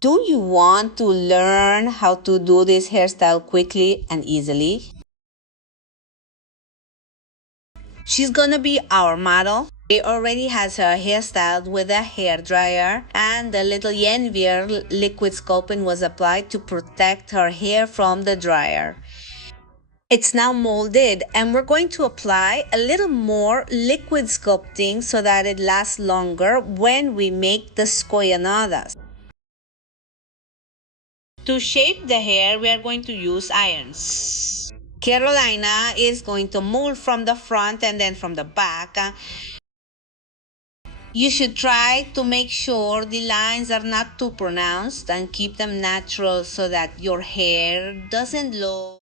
Do you want to learn how to do this hairstyle quickly and easily? She's gonna be our model. She already has her hair styled with a hair dryer, and the little Yenvier liquid sculpting was applied to protect her hair from the dryer. It's now molded, and we're going to apply a little more liquid sculpting so that it lasts longer when we make the scoyanadas. To shape the hair, we are going to use irons. Carolina is going to mold from the front and then from the back. You should try to make sure the lines are not too pronounced and keep them natural so that your hair doesn't look.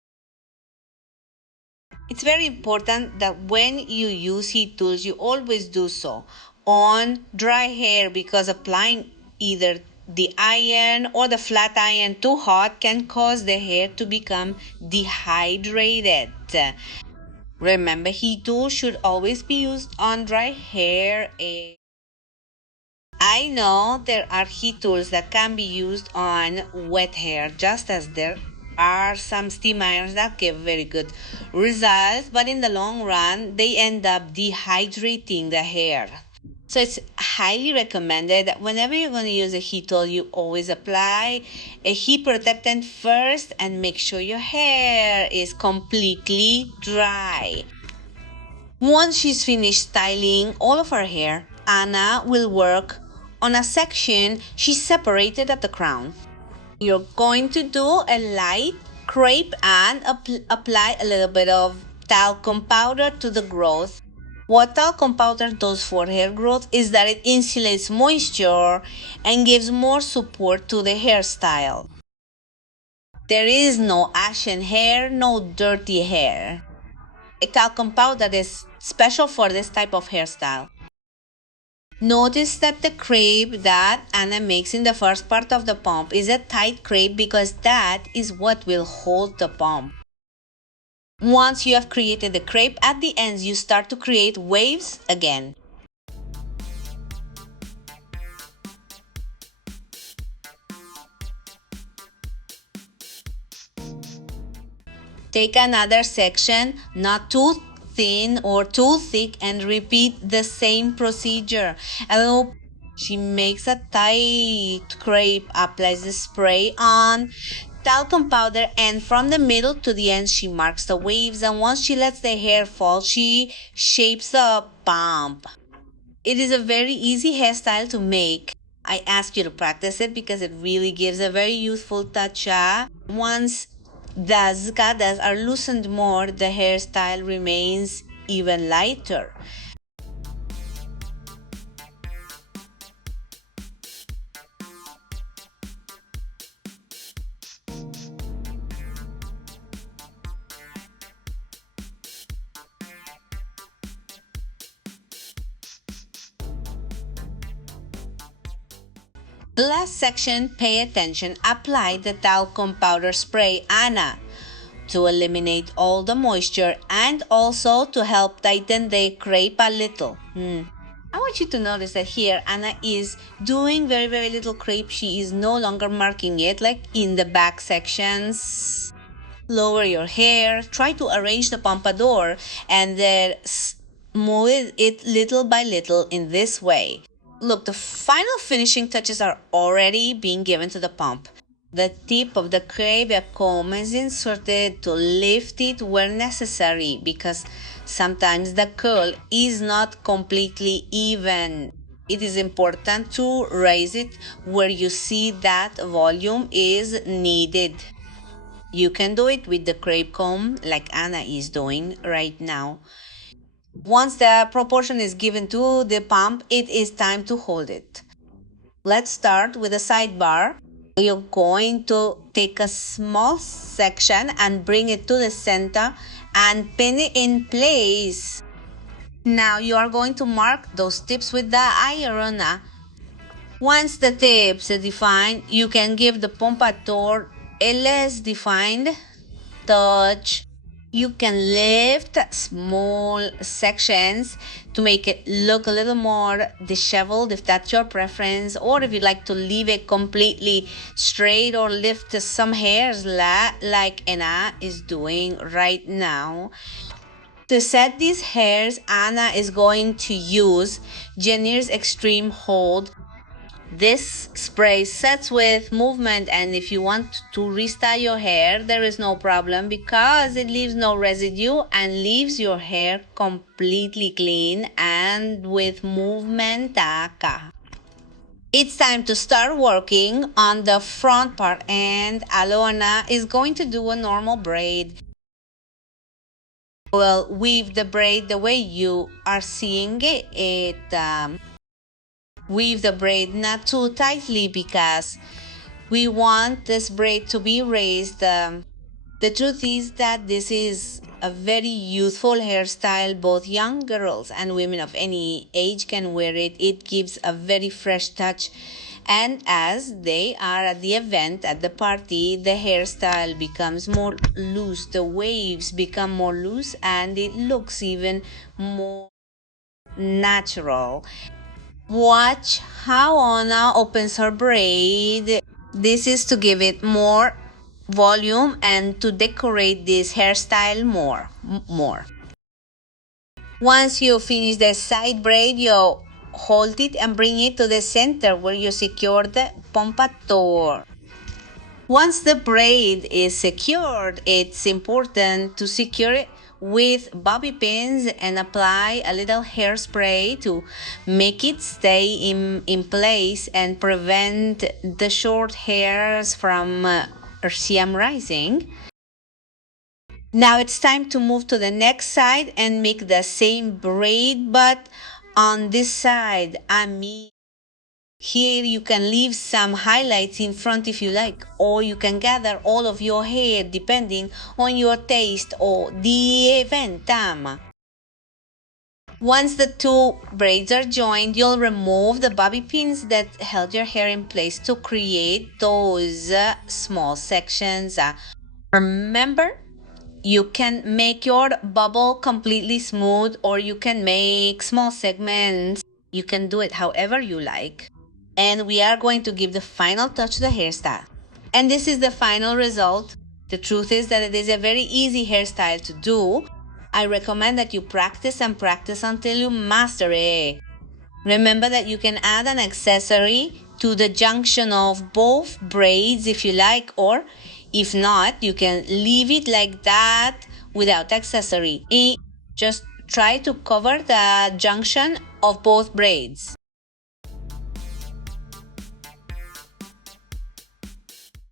It's very important that when you use heat tools, you always do so on dry hair, because applying either the iron or the flat iron too hot can cause the hair to become dehydrated. Remember, heat tools should always be used on dry hair. I know there are heat tools that can be used on wet hair, just as there are some steam irons that give very good results, but in the long run, they end up dehydrating the hair. So it's highly recommended that whenever you're going to use a heat tool, you always apply a heat protectant first and make sure your hair is completely dry. Once she's finished styling all of her hair, Anna will work on a section she separated at the crown. You're going to do a light crepe and apply a little bit of talcum powder to the growth. What talcum powder does for hair growth is that it insulates moisture and gives more support to the hairstyle. There is no ashen hair, no dirty hair. A talcum powder is special for this type of hairstyle. Notice that the crepe that Anna makes in the first part of the pump is a tight crepe because that is what will hold the pump. Once you have created the crepe at the ends, you start to create waves again. Take another section, not too thin or too thick, and repeat the same procedure. And she makes a tight crepe, applies the spray on talcum powder, and from the middle to the end she marks the waves, and once she lets the hair fall, she shapes the pump. It is a very easy hairstyle to make. I ask you to practice it because it really gives a very youthful touch. Once the zgadas are loosened more, the hairstyle remains even lighter. The last section, pay attention, apply the talcum powder spray, Anna, to eliminate all the moisture and also to help tighten the crepe a little. I want you to notice that here Anna is doing very, very little crepe. She is no longer marking it like in the back sections. Lower your hair, try to arrange the pompadour, and then move it little by little in this way. Look, the final finishing touches are already being given to the pump. The tip of the crepe comb is inserted to lift it where necessary because sometimes the curl is not completely even. It is important to raise it where you see that volume is needed. You can do it with the crepe comb like Anna is doing right now. Once the proportion is given to the pump, it is time to hold it. Let's start with the sidebar. You're going to take a small section and bring it to the center and pin it in place. Now you are going to mark those tips with the iron. Once the tips are defined, you can give the pompadour a less defined touch. You can lift small sections to make it look a little more disheveled if that's your preference, or if you like to leave it completely straight or lift some hairs like Anna is doing right now. To set these hairs, Anna is going to use Jenny's Extreme Hold. This spray sets with movement, and if you want to restyle your hair, there is no problem because it leaves no residue and leaves your hair completely clean and with movement. It's time to start working on the front part, and Alona is going to do a normal braid. Well, weave the braid the way you are seeing it. Weave the braid not too tightly because we want this braid to be raised. The truth is that this is a very youthful hairstyle. Both young girls and women of any age can wear it. It gives a very fresh touch. And as they are at the event, at the party, the hairstyle becomes more loose. The waves become more loose and it looks even more natural. Watch how Anna opens her braid. This is to give it more volume and to decorate this hairstyle more. Once you finish the side braid, you hold it and bring it to the center where you secure the pompadour. Once the braid is secured, it's important to secure it with bobby pins and apply a little hairspray to make it stay in place and prevent the short hairs from rising. Now it's time to move to the next side and make the same braid, but on this side, here you can leave some highlights in front if you like, or you can gather all of your hair depending on your taste or the event. Once the two braids are joined, you'll remove the bobby pins that held your hair in place to create those small sections. Remember, you can make your bubble completely smooth, or you can make small segments. You can do it however you like. And we are going to give the final touch to the hairstyle. And this is the final result. The truth is that it is a very easy hairstyle to do. I recommend that you practice and practice until you master it. Remember that you can add an accessory to the junction of both braids if you like, or if not, you can leave it like that without accessory. Just try to cover the junction of both braids.